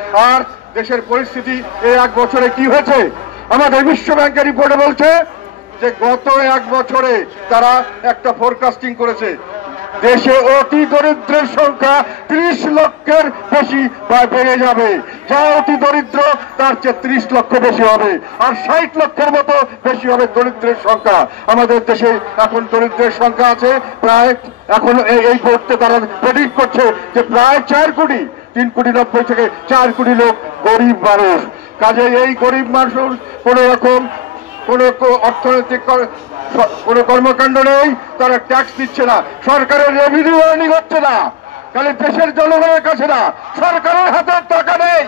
আর দেশের পরিস্থিতি এই এক বছরে কি হয়েছে আমাদের বিশ্ব ব্যাংকের রিপোর্টে বলছে যে গত এক বছরে তারা একটা ফোরকাস্টিং করেছে দেশে অতি দরিদ্রের সংখ্যা 30 লক্ষের বেশি বেড়ে যাবে। যা অতি দরিদ্র তার চেয়ে 30 লক্ষ বেশি হবে, আর 60 লক্ষের মতো বেশি হবে দরিদ্রের সংখ্যা। আমাদের দেশে এখন দরিদ্রের সংখ্যা আছে প্রায়, এখন এই মুহূর্তে তারা প্রেডিক্ট করছে যে প্রায় 4 কোটি, 3 কোটি 90 থেকে 4 কোটি লোক গরিব মানুষ। কাজে এই গরিব মানুষ কোন রকম কোন অর্থনৈতিক কোন কর্মকাণ্ড নেই, তারা ট্যাক্স দিচ্ছে না, সরকারের রেভিনিউ আর্নিং হচ্ছে না, খালি দেশের জনগণের কাছে না, সরকারের হাতে টাকা নেই,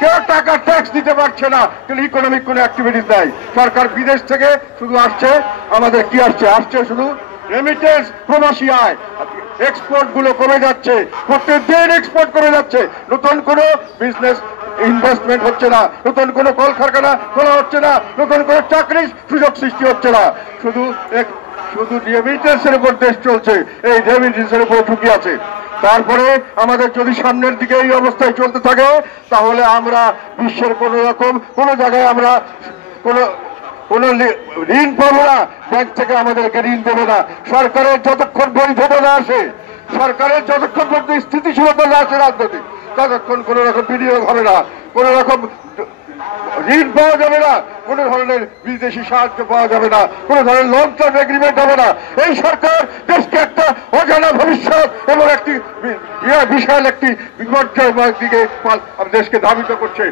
কেউ টাকা ট্যাক্স দিতে পারছে না, কিন্তু ইকোনমিক কোন অ্যাক্টিভিটিস নাই। সরকার বিদেশ থেকে শুধু আসছে, আমাদের কি আসছে শুধু রেমিটেন্স, প্রবাসী আয়, এক্সপোর্ট গুলো কমে যাচ্ছে, প্রত্যেকদিন এক্সপোর্ট করে যাচ্ছে, নতুন কোনো বিজনেস ইনভেস্টমেন্ট হচ্ছে না, নতুন কোনো কলকারখানা খোলা হচ্ছে না, নতুন কোনো চাকরির সুযোগ সৃষ্টি হচ্ছে না, শুধু রেমিটেন্সের উপর দেশ চলছে, এই রেমিটেন্সের উপর ঝুঁকি আছে। তারপরে আমাদের যদি সামনের দিকে এই অবস্থায় চলতে থাকে তাহলে আমরা বিশ্বের কোন জায়গায় আমরা কোন ঋণ পাবো না, ব্যাংক থেকে আমাদেরকে ঋণ দেবে না। সরকারের যতক্ষণ বৈধতা না আসে, সরকারের যতক্ষণ পর্যন্ত স্থিতিশীলতা না আসে রাজনৈতিক, ততক্ষণ কোন রকম বিনিয়োগ হবে না, কোন রকম ঋণ পাওয়া যাবে না, কোন ধরনের বিদেশি সাহায্য পাওয়া যাবে না, কোন ধরনের লং টার্ম এগ্রিমেন্ট হবে না। এই সরকার দেশকে একটা অজানা ভবিষ্যৎ এবং একটি বিশাল একটি বিপর্যয়ের দিকে দেশকে ধাবিত করছে।